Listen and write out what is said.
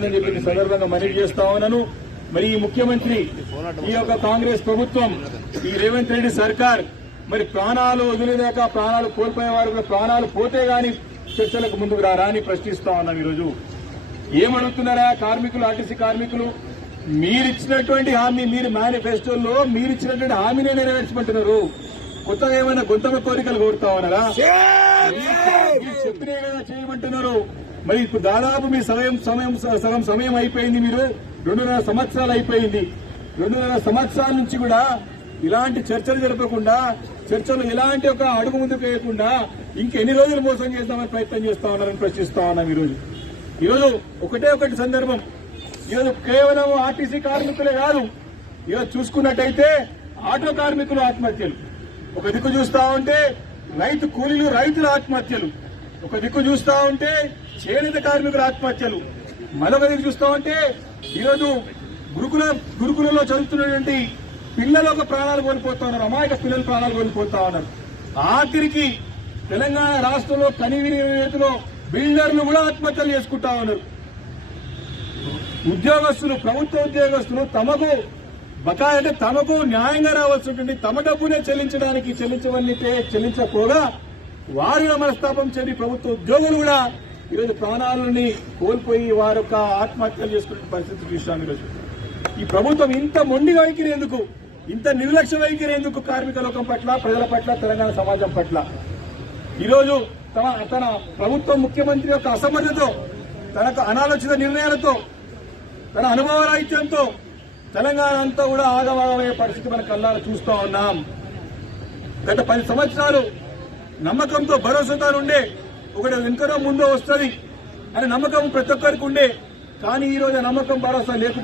సందర్భంగా మనవి చేస్తా ఉన్నాను. మరి ఈ ముఖ్యమంత్రి ఈ యొక్క కాంగ్రెస్ ప్రభుత్వం ఈ రేవంత్ రెడ్డి సర్కార్ మరి ప్రాణాలు వదిలేదాకా ప్రాణాలు కోల్పోయే వారు ప్రాణాలు పోతే గాని చర్చలకు ముందుకు రాని ప్రశ్నిస్తా ఉన్నాం. ఈరోజు ఏమడుగుతున్నారా కార్మికులు, ఆర్టీసీ కార్మికులు? మీరిచ్చినటువంటి హామీ, మీరు మేనిఫెస్టోలో మీరిచ్చినటువంటి హామీనే నెరవేర్చమంటున్నారు. కొత్తగా ఏమైనా గొంతమ కోరికలు కోరుతా ఉన్నారా? చెప్పినే కదా చేయమంటున్నారు. మరి ఇప్పుడు దాదాపు మీ సగం సమయం అయిపోయింది. మీరు 2.5 సంవత్సరాలు అయిపోయింది. 2.5 సంవత్సరాల నుంచి కూడా ఇలాంటి చర్చలు జరపకుండా, చర్చలు ఎలాంటి ఒక అడుగు ముందుకు వేయకుండా ఇంకెన్ని రోజులు మోసం చేద్దామని ప్రయత్నం చేస్తా ఉన్నారని ప్రశ్నిస్తా ఉన్నాం. ఈరోజు ఒకటి సందర్భం. ఈరోజు కేవలం ఆర్టీసీ కార్మికులే కాదు, ఈరోజు చూసుకున్నట్టయితే ఆటో కార్మికులు ఆత్మహత్యలు ఒక దిక్కు చూస్తా ఉంటే, రైతు కూలీలు రైతుల ఆత్మహత్యలు ఒక దిక్కు చూస్తా ఉంటే, చేనేత కార్మికుల ఆత్మహత్యలు మరొక దిక్కు చూస్తా ఉంటే, ఈరోజు గురుకులలో చదువుతున్నటువంటి పిల్లలు ఒక ప్రాణాలు కోల్పోతా ఉన్నారు. అమాయక పిల్లలు ప్రాణాలు కోల్పోతా ఉన్నారు. ఆఖరికి తెలంగాణ రాష్ట్రంలో కనివిని రీతిలో బిల్డర్లు కూడా ఆత్మహత్యలు చేసుకుంటా ఉన్నారు. ఉద్యోగస్తులు, ప్రభుత్వ ఉద్యోగస్తులు తమకు బకాయి అంటే తమకు న్యాయంగా రావాల్సి తమ డబ్బునే చెల్లించకపోగా వారిలో మనస్తాపం చెంది ప్రభుత్వ ఉద్యోగులు కూడా ఈరోజు ప్రాణాలని కోల్పోయి వారి యొక్క ఆత్మహత్యలు చేసుకునే పరిస్థితి చూశాం. ఈరోజు ఈ ప్రభుత్వం ఇంత మొండి వైఖరి ఎందుకు, ఇంత నిర్లక్ష్య వైఖరి ఎందుకు కార్మిక లోకం పట్ల, ప్రజల పట్ల, తెలంగాణ సమాజం పట్ల? ఈరోజు తన ప్రభుత్వం ముఖ్యమంత్రి యొక్క అసమర్థతో, తనకు అనాలోచిత నిర్ణయాలతో, తన అనుభవరాహిత్యంతో తెలంగాణ అంతా కూడా ఆగమాగమయ్యే పరిస్థితి మన కళ్ళారా చూస్తా ఉన్నాం. గత 10 సంవత్సరాలు నమ్మకంతో, భరోసాతో ఉండే ఒకటి వెనుకనో ముందో వస్తుంది అనే నమ్మకం ప్రతి ఒక్కరికి ఉండే. కానీ ఈ రోజు నమ్మకం, భరోసా లేకుండా